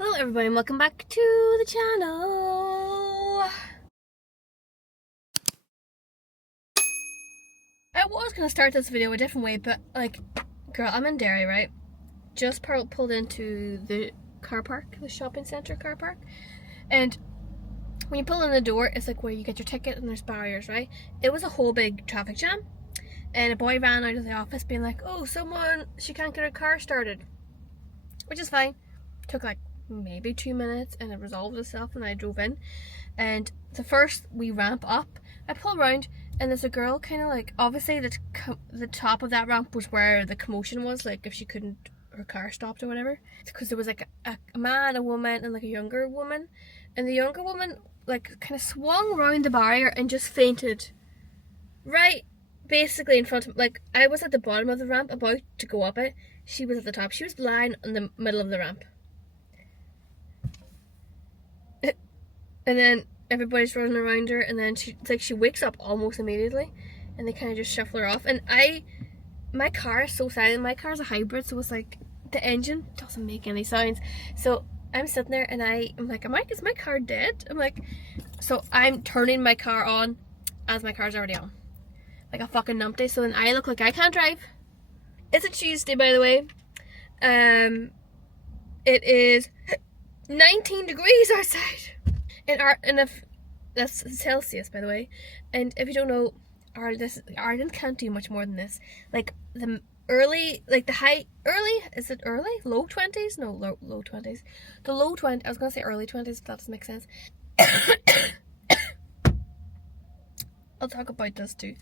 Hello everybody and welcome back to the channel. I was going to start this video a different way, but like, girl, I'm in Derry, right? Just pulled into the car park, the shopping centre car park. And when you pull in the door, it's like where you get your ticket and there's barriers, right? It was a whole big traffic jam. And a boy ran out of the office being like, oh, she can't get her car started. Which is fine. Took like maybe 2 minutes and it resolved itself and I drove in. And the first we ramp up, I pull around and there's a girl kind of like, obviously the top of that ramp was where the commotion was, like if she couldn't, her car stopped or whatever. Because there was like a man, a woman and like a younger woman. And the younger woman like kind of swung around the barrier and just fainted. Right basically in front of, like I was at the bottom of the ramp about to go up it. She was at the top. She was lying in the middle of the ramp. And then everybody's running around her, and then she wakes up almost immediately, and they kind of just shuffle her off. And my car is so silent. My car's a hybrid, so it's like the engine doesn't make any sounds. So I'm sitting there, and I'm like, is my car dead? I'm like, so I'm turning my car on as my car's already on, like a fucking numpty. So then I look like I can't drive. It's a Tuesday, by the way. It is 19 degrees outside. And if that's Celsius, by the way, and if you don't know, Ireland can't do much more than this. Like the early, like the high, early, is it early? Low 20s? No, low 20s. The low 20s, I was going to say early 20s, if that doesn't make sense. I'll talk about this too.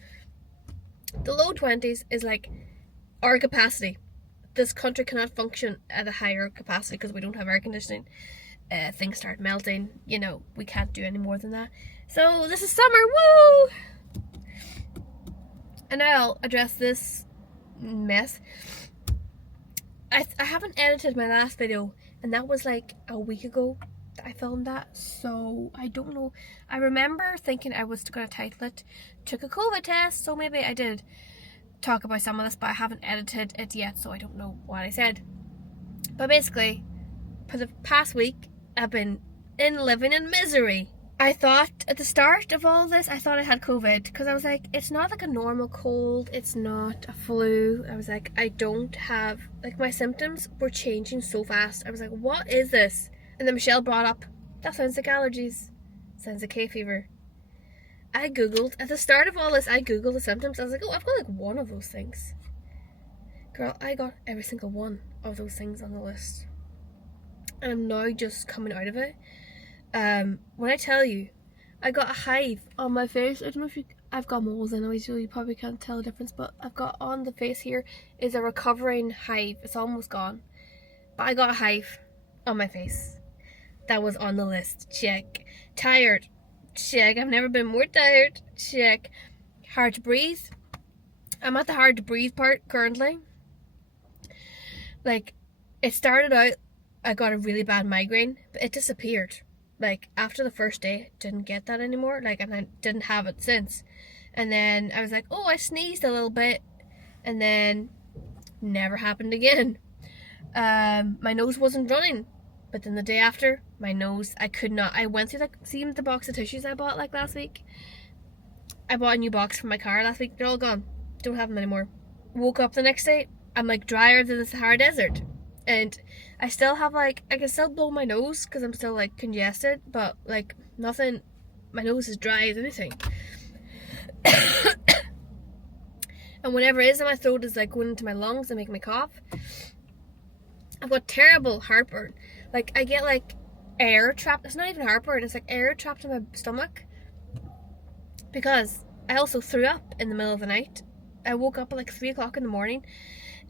The low 20s is like our capacity. This country cannot function at a higher capacity because we don't have air conditioning. Things start melting, you know, we can't do any more than that. So this is summer, woo! And I'll address this mess. I haven't edited my last video, and that was like a week ago that I filmed that, so I don't know. I remember thinking I was going to title it, took a COVID test, so maybe I did talk about some of this, but I haven't edited it yet, so I don't know what I said. But basically, for the past week, I've been living in misery. I thought at the start of all this, I thought I had COVID because I was like, it's not like a normal cold, it's not a flu. I was like, I don't have, like my symptoms were changing so fast. I was like, what is this? And then Michelle brought up, that sounds like allergies. Sounds like hay fever. I googled, at the start of all this, I googled the symptoms. I was like, oh, I've got like one of those things. Girl, I got every single one of those things on the list. And I'm now just coming out of it. When I tell you, I got a hive on my face. I don't know if I've got moles anyway, so you probably can't tell the difference, but I've got on the face here is a recovering hive. It's almost gone. But I got a hive on my face. That was on the list. Check. Tired. Check. I've never been more tired. Check. Hard to breathe. I'm at the hard to breathe part currently. Like, it started out, I got a really bad migraine, but it disappeared. Like, after the first day, didn't get that anymore. Like, and I didn't have it since. And then I was like, oh, I sneezed a little bit. And then, never happened again. My nose wasn't running. But then the day after, my nose, I could not. I went through, like, see the box of tissues I bought, like, last week? I bought a new box for my car last week. They're all gone. Don't have them anymore. Woke up the next day, I'm, like, drier than the Sahara Desert. And I still have, like, I can still blow my nose because I'm still, like, congested, but, like, nothing, my nose is dry as anything. And whatever is in my throat is, like, going into my lungs and making me cough. I've got terrible heartburn. Like, I get, like, air trapped, it's not even heartburn, it's, like, air trapped in my stomach. Because I also threw up in the middle of the night. I woke up at, like, 3 o'clock in the morning.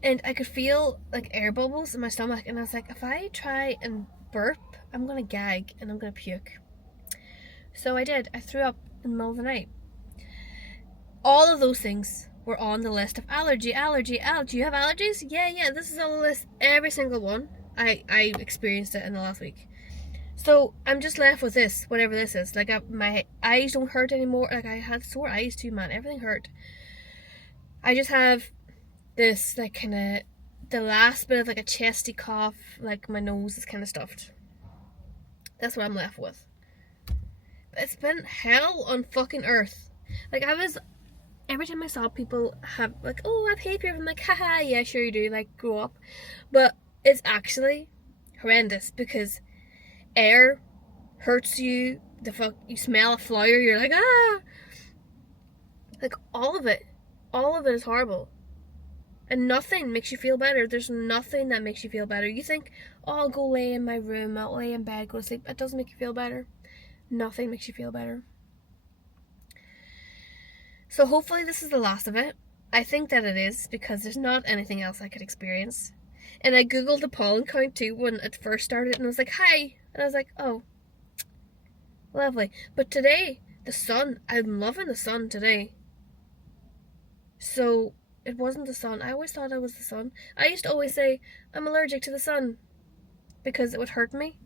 And I could feel like air bubbles in my stomach, and I was like, if I try and burp, I'm gonna gag and I'm gonna puke. So I did. I threw up in the middle of the night. All of those things were on the list of allergy. You have allergies? Yeah, this is on the list. Every single one. I experienced it in the last week. So I'm just left with this, whatever this is. Like, my eyes don't hurt anymore. Like, I had sore eyes too, man. Everything hurt. I just have this, like, kind of the last bit of, like, a chesty cough. Like, my nose is kind of stuffed. That's what I'm left with. But it's been hell on fucking earth. Like, every time I saw people have, like, oh, I have hay fever, I'm like, haha, yeah, sure you do, like, grow up. But it's actually horrendous because air hurts you, you smell a flower, you're like, ah! Like, all of it is horrible. And nothing makes you feel better. There's nothing that makes you feel better. You think, oh, I'll go lay in my room, I'll lay in bed, go to sleep. It doesn't make you feel better. Nothing makes you feel better. So hopefully this is the last of it. I think that it is, because there's not anything else I could experience. And I googled the pollen count too when it first started, and I was like, hi! And I was like, oh, lovely. But today, the sun, I'm loving the sun today. So it wasn't the sun. I always thought it was the sun. I used to always say, I'm allergic to the sun, because it would hurt me.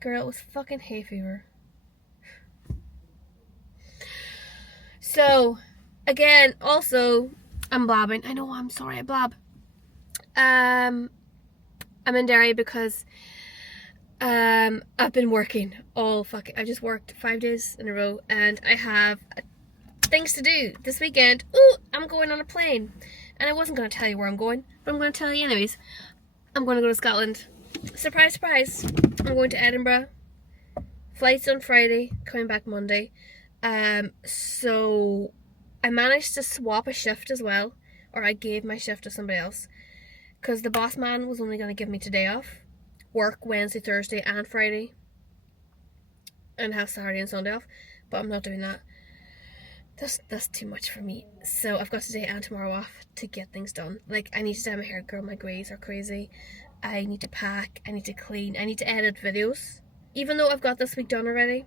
Girl, it was fucking hay fever. So, again, also, I'm blabbing. I know, I'm sorry, I blab. I'm in Derry because I've been working I just worked 5 days in a row, and I have things to do this weekend. Ooh, I'm going on a plane, and I wasn't going to tell you where I'm going, but I'm going to tell you anyways. I'm going to go to Scotland. Surprise, surprise. I'm going to Edinburgh. Flight's on Friday, coming back Monday. So I managed to swap a shift as well, or I gave my shift to somebody else, because the boss man was only going to give me today off, work Wednesday, Thursday and Friday, and have Saturday and Sunday off, but I'm not doing that. That's too much for me. So I've got today and tomorrow off to get things done. Like, I need to dye my hair, girl, my greys are crazy. I need to pack, I need to clean, I need to edit videos. Even though I've got this week done already,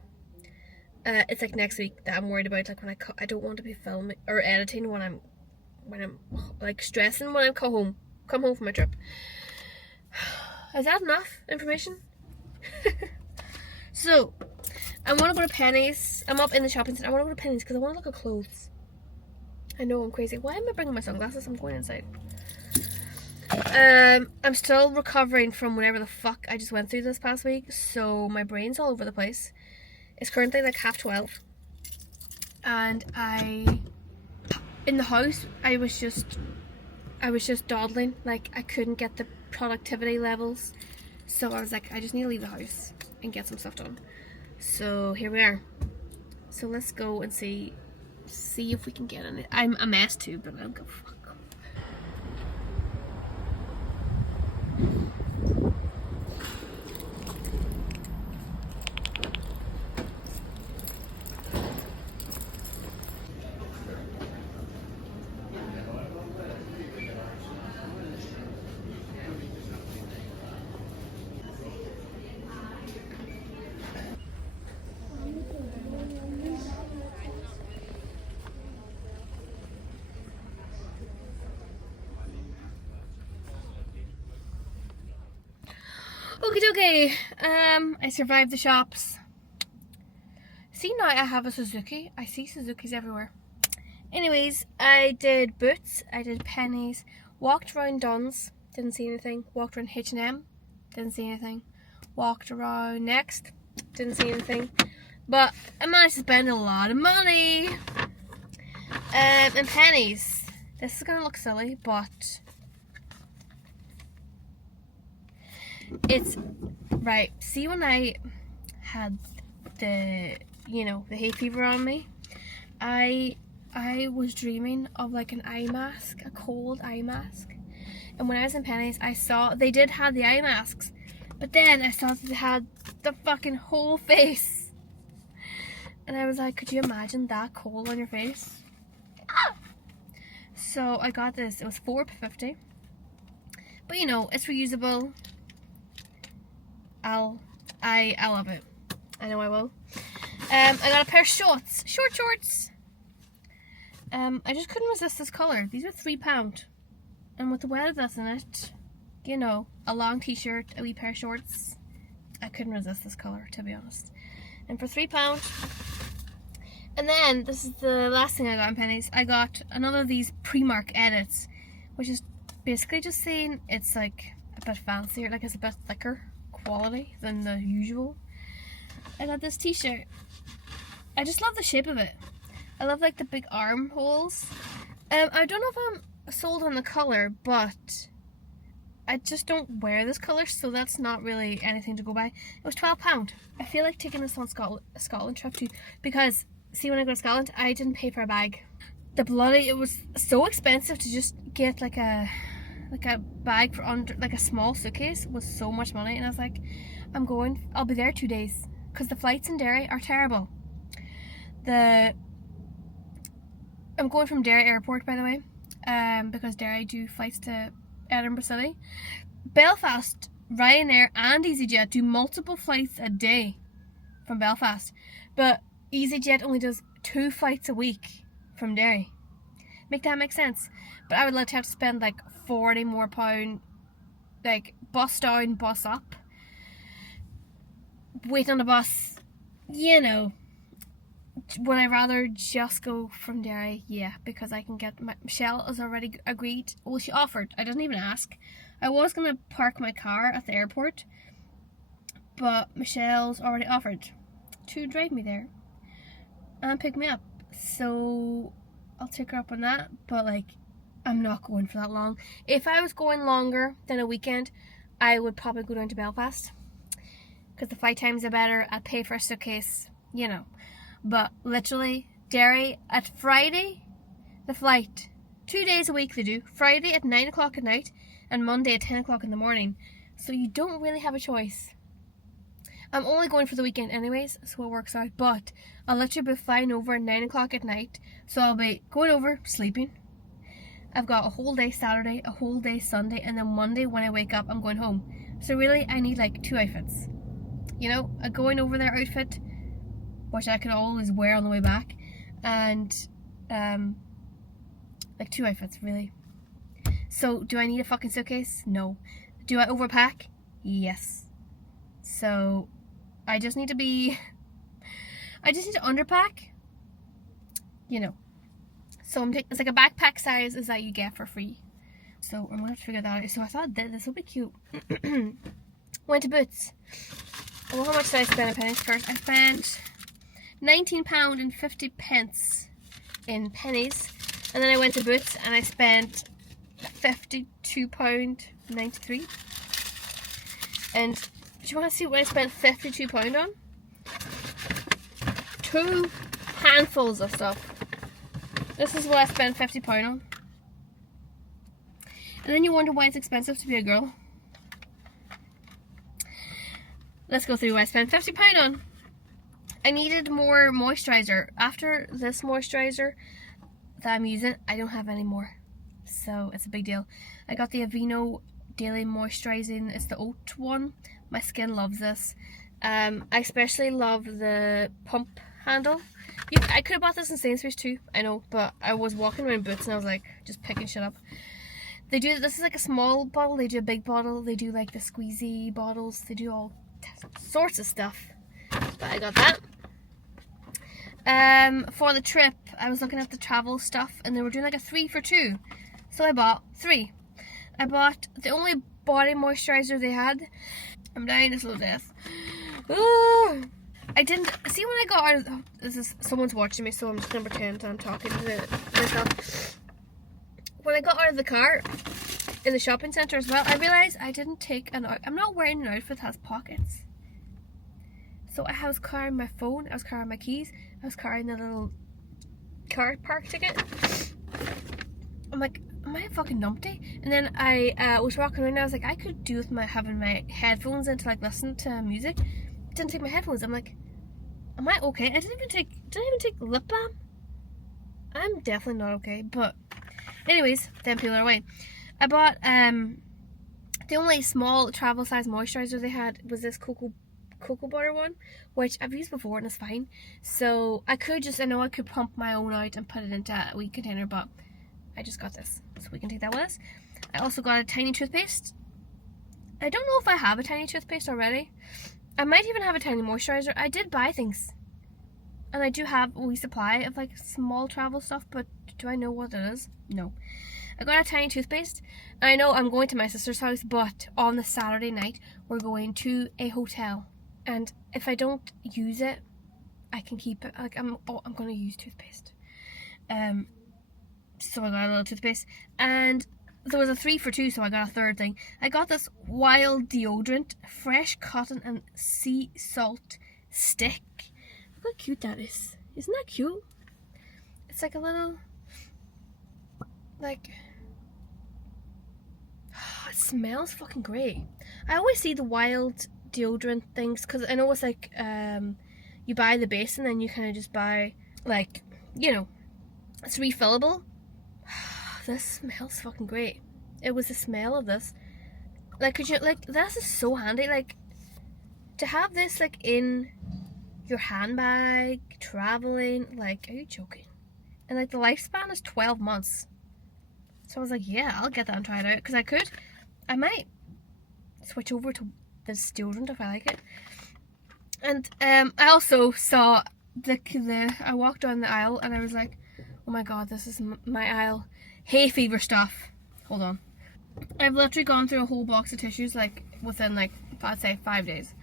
it's like next week that I'm worried about. Like, when I don't want to be filming or editing when I'm like stressing when I come home from my trip. Is that enough information? So I want to go to Penny's. I'm up in the shopping center. I want to go to Penny's because I want to look at clothes. I know I'm crazy. Why am I bringing my sunglasses? I'm going inside. I'm still recovering from whatever the fuck I just went through this past week, so my brain's all over the place. It's currently like 12:30, and in the house, I was just dawdling. Like, I couldn't get the productivity levels, so I was like, I just need to leave the house and get some stuff done. So here we are. So let's go and see if we can get in it. I'm a mess too, but I don't give a fuck. Okay. I survived the shops. See, now I have a Suzuki. I see Suzukis everywhere. Anyways, I did Boots, I did Penny's, walked around Dunn's, didn't see anything. Walked around H&M, didn't see anything. Walked around Next, didn't see anything. But I managed to spend a lot of money. And Penny's. This is gonna look silly, but it's right. See, when I had the hay fever on me, I was dreaming of like an eye mask, a cold eye mask. And when I was in Penny's, I saw they did have the eye masks, but then I saw that they had the fucking whole face, and I was like, could you imagine that cold on your face? So I got this. It was $4.50, but it's reusable. I love it. I know I will. I got a pair of shorts. Shorts. I just couldn't resist this colour. These were £3. And with the weather that's in it, a long t-shirt, a wee pair of shorts, I couldn't resist this colour, to be honest. And for £3. And then, this is the last thing I got in Penny's. I got another of these Primark edits, which is basically just saying it's like a bit fancier, like it's a bit thicker quality than the usual. I got this t-shirt. I just love the shape of it. I love like the big armholes. I don't know if I'm sold on the color, but I just don't wear this color, so that's not really anything to go by. It was £12. I feel like taking this on a Scotland trip too, because see, when I go to Scotland, I didn't pay for a bag. It was so expensive to just get like a bag for under, like a small suitcase was so much money, and I was like, I'll be there 2 days, because the flights in Derry are terrible. I'm going from Derry Airport, by the way, because Derry do flights to Edinburgh City. Belfast, Ryanair and EasyJet do multiple flights a day from Belfast, but EasyJet only does 2 flights a week from Derry. Make that make sense? But I would like to have to spend like £40 more, like bus down, bus up, wait on the bus, you know. Would I rather just go from Derry? Yeah, because I can get Michelle has already agreed. Well, she offered. I didn't even ask. I was going to park my car at the airport, but Michelle's already offered to drive me there and pick me up. So I'll take her up on that, but like, I'm not going for that long. If I was going longer than a weekend, I would probably go down to Belfast, because the flight times are better. I'd pay for a suitcase, you know. But literally, Derry at Friday, the flight, 2 days a week they do. Friday at 9 o'clock at night and Monday at 10 o'clock in the morning. So you don't really have a choice. I'm only going for the weekend anyways, so it works out. But I'll literally be flying over at 9 o'clock at night. So I'll be going over, sleeping. I've got a whole day Saturday, a whole day Sunday, and then Monday when I wake up, I'm going home. So really, I need like 2 outfits. You know, a going over there outfit, which I could always wear on the way back, and like 2 outfits really. So do I need a fucking suitcase? No. Do I overpack? Yes. So I just need to underpack, you know. So it's like a backpack size is that you get for free. So I'm gonna have to figure that out. So I thought this would be cute. Went to Boots. Well, how much did I spend on pennies first? I spent £19.50 in pennies, and then I went to Boots and I spent £52.93. And do you want to see what I spent £52 on? 2 handfuls of stuff. This is what I spent £50 on. And then you wonder why it's expensive to be a girl. Let's go through what I spent £50 on. I needed more moisturizer. After this moisturizer that I'm using, I don't have any more. So it's a big deal. I got the Aveeno Daily Moisturizing. It's the oat one. My skin loves this. I especially love the pump handle. I could have bought this in Sainsburys too, I know, but I was walking around Boots and I was like, just picking shit up. This is like a small bottle, they do a big bottle, they do like the squeezy bottles, they do all sorts of stuff. But I got that. For the trip, I was looking at the travel stuff and they were doing like a 3 for 2. So I bought 3. I bought the only body moisturizer they had. I'm dying to slow death. Ooh. I didn't see when I got out of someone's watching me, so I'm just gonna pretend I'm talking to myself. When I got out of the car in the shopping centre as well, I realised I didn't take I'm not wearing an outfit that has pockets. So I was carrying my phone, I was carrying my keys, I was carrying the little car park ticket. I'm like, am I a fucking numpty? And then I was walking around and I was like, I could do with having my headphones in to like listen to music. Didn't take my headphones. I'm like, am I okay? I didn't even take lip balm. I'm definitely not okay. But anyways, then peel it away. I bought the only small travel size moisturizer they had was this cocoa butter one, which I've used before and it's fine. So I know I could pump my own out and put it into a wee container, but I just got this, so we can take that with us. I also got a tiny toothpaste. I don't know if I have a tiny toothpaste already. I might even have a tiny moisturizer. I did buy things. And I do have a wee supply of like small travel stuff, but do I know what it is? No. I got a tiny toothpaste. I know I'm going to my sister's house, but on the Saturday night, we're going to a hotel. and if I don't use it, I can keep it. Like I'm gonna use toothpaste. So I got a little toothpaste, and there was a 3 for 2, so I got a third thing. I got this wild deodorant, fresh cotton and sea salt stick. Look how cute that is. Isn't that cute? It's like a little, like, it smells fucking great. I always see the wild deodorant things, because I know it's like, you buy the base and then you kind of just buy, like, you know, it's refillable. This smells fucking great. It was the smell of this. Like, could you, like, this is so handy. Like, to have this, like, in your handbag, traveling, like, are you joking? And, like, the lifespan is 12 months. So I was like, yeah, I'll get that and try it out. Because I might switch over to this deodorant if I like it. And I also saw I walked down the aisle and I was like, oh my god, this is my aisle. Hay fever stuff. Hold on. I've literally gone through a whole box of tissues like within like, I'd say 5 days.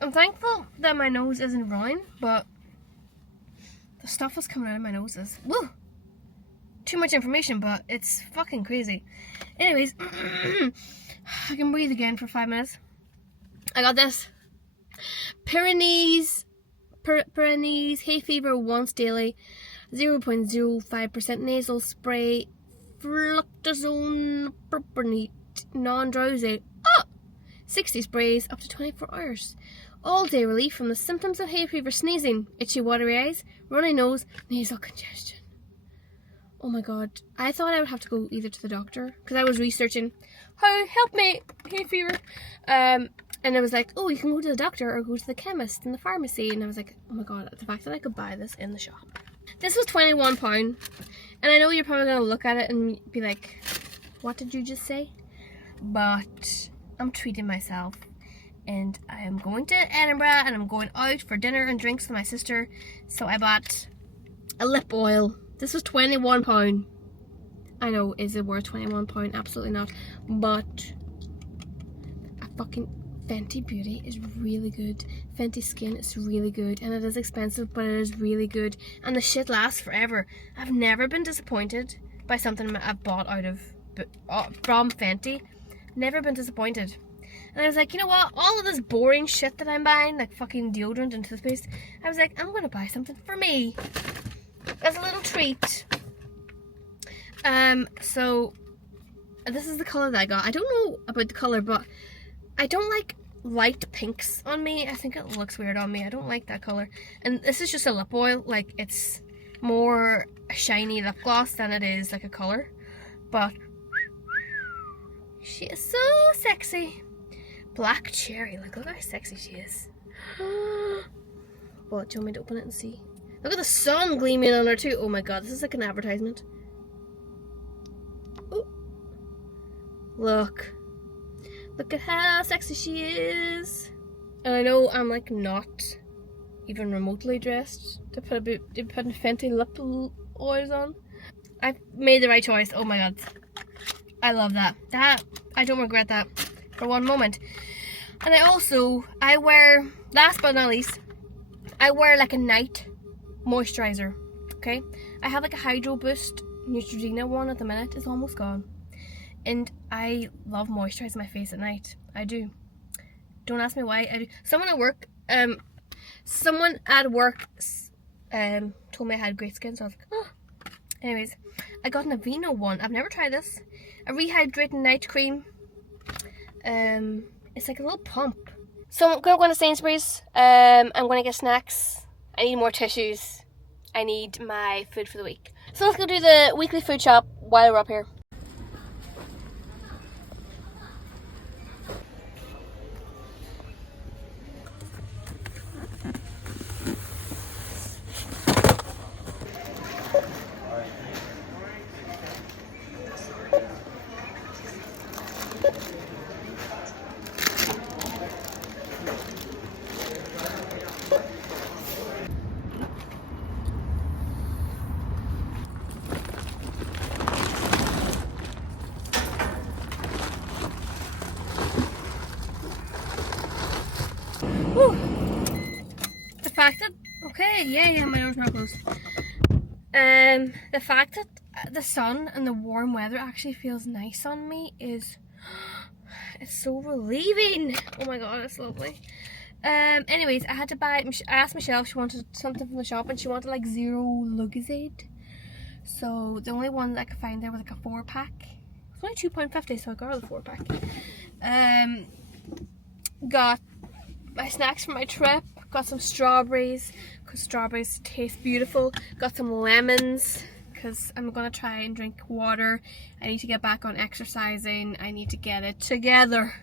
I'm thankful that my nose isn't running, but the stuff was coming out of my noses. Woo! Too much information, but it's fucking crazy. Anyways, I can breathe again for 5 minutes. I got this. Pyrenees hay fever once daily, 0.05% nasal spray, fluctazone propionate, non-drowsy. 60 sprays up to 24 hours. All day relief from the symptoms of hay fever: sneezing, itchy watery eyes, runny nose, nasal congestion. Oh my god, I thought I would have to go either to the doctor, because I was researching how help me hay fever, and it was like, oh, you can go to the doctor or go to the chemist in the pharmacy, and I was like, oh my god, the fact that I could buy this in the shop. This was £21, and I know you're probably going to look at it and be like, what did you just say? But I'm treating myself, and I am going to Edinburgh, and I'm going out for dinner and drinks with my sister, so I bought a lip oil. This was £21. I know, is it worth £21? Absolutely not. But a fucking Fenty Beauty is really good. Fenty Skin is really good, and it is expensive, but it is really good, and the shit lasts forever. I've never been disappointed by something I've bought out of from Fenty. Never been disappointed. And I was like, you know what, all of this boring shit that I'm buying, like fucking deodorant and toothpaste, I was like, I'm gonna buy something for me as a little treat. So this is the color that I got. I don't know about the color, but I don't like light pinks on me. I think it looks weird on me. I don't like that color. And this is just a lip oil. Like, it's more a shiny lip gloss than it is like a color. But she is so sexy. Black cherry. Like, look how sexy she is. What, do you want me to open it and see? Look at the sun gleaming on her too. Oh my god, this is like an advertisement. Ooh. Look at how sexy she is. And I know I'm like not even remotely dressed to put Fenty lip oils on. I've made the right choice. Oh my god, I love that. I don't regret that for one moment. And I wear, last but not least, I wear like a night moisturizer. Okay, I have like a Hydro Boost Neutrogena one at the minute. It's almost gone. And I love moisturizing my face at night. I do. Don't ask me why. I do. Someone at work told me I had great skin, so I was like, oh. Anyways, I got an Aveeno one. I've never tried this. A rehydrating night cream. It's like a little pump. So I'm gonna go to Sainsburys. I'm gonna get snacks. I need more tissues. I need my food for the week. So let's go do the weekly food shop while we're up here. Whew. The fact that yeah, my door's not closed. The fact that the sun and the warm weather actually feels nice on me is it's so relieving. Oh my god, it's lovely. Anyways, I had to buy. I asked Michelle if she wanted something from the shop, and she wanted like zero Lucozade. So the only one that I could find there was like a 4-pack. It's only £2.50, so I got her the 4-pack. Got my snacks for my trip. Got some strawberries because strawberries taste beautiful. Got some lemons because I'm gonna try and drink water. I need to get back on exercising. I need to get it together.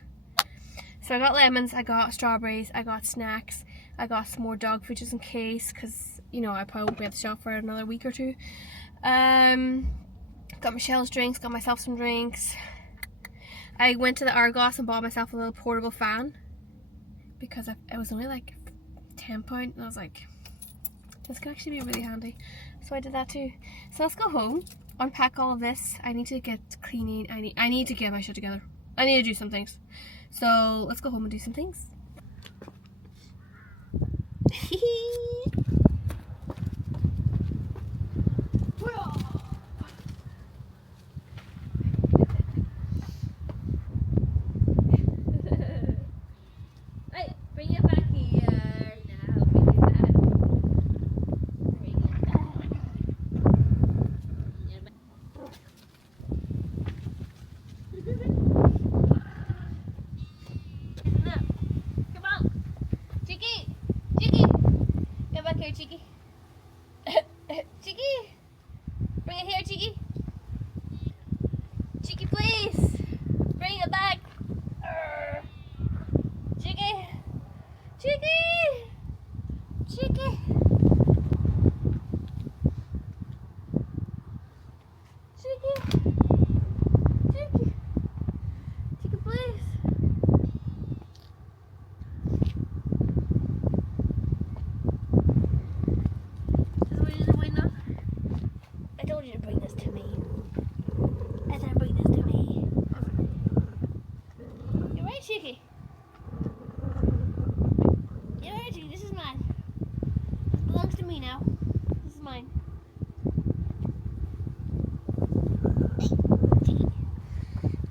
So I got lemons, I got strawberries, I got snacks, I got some more dog food just in case, because, you know, I probably won't be at the shop for another week or two. Got Michelle's drinks, got myself some drinks. I went to the Argos and bought myself a little portable fan, because it was only like £10, and I was like, this could actually be really handy. So I did that too. So let's go home, unpack all of this. I need to get cleaning, I need to get my shit together. I need to do some things. So let's go home and do some things. Right, bring it back here now. Bring it back. Bring it back. Come on, Cheeky, Cheeky, come back here, Cheeky. Cheeky, bring it here, Cheeky. Cheeky, please, bring it back. Cheeky, Cheeky, Cheeky. Cheeky, Cheeky, Cheeky, please. I told you to bring this to me. I said bring this to me. You're right, Cheeky. You're right, Cheeky. This is mine. This belongs to me now. This is mine. Hey, Cheeky.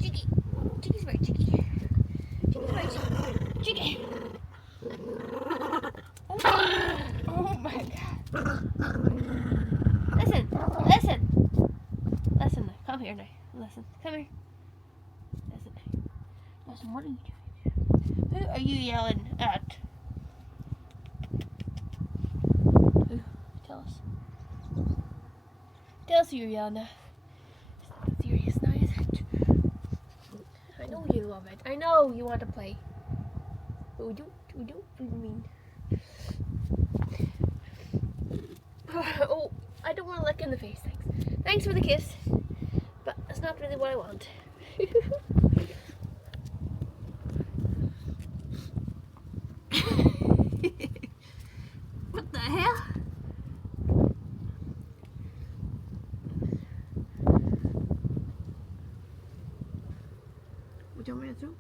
Cheeky. Cheeky's very cheeky. Cheeky's very cheeky. Cheeky. Oh my god. Listen. Listen, come here now. Listen, come here. Listen, what are you doing? Who are you yelling at? Who? Tell us. Tell us who you're yelling at. It's not serious now, is it? I know you love it. I know you want to play. But we don't really mean. Oh, I don't want to lick in the face, thanks. Thanks for the kiss, but that's not really what I want. What the hell? Would you want me to throw?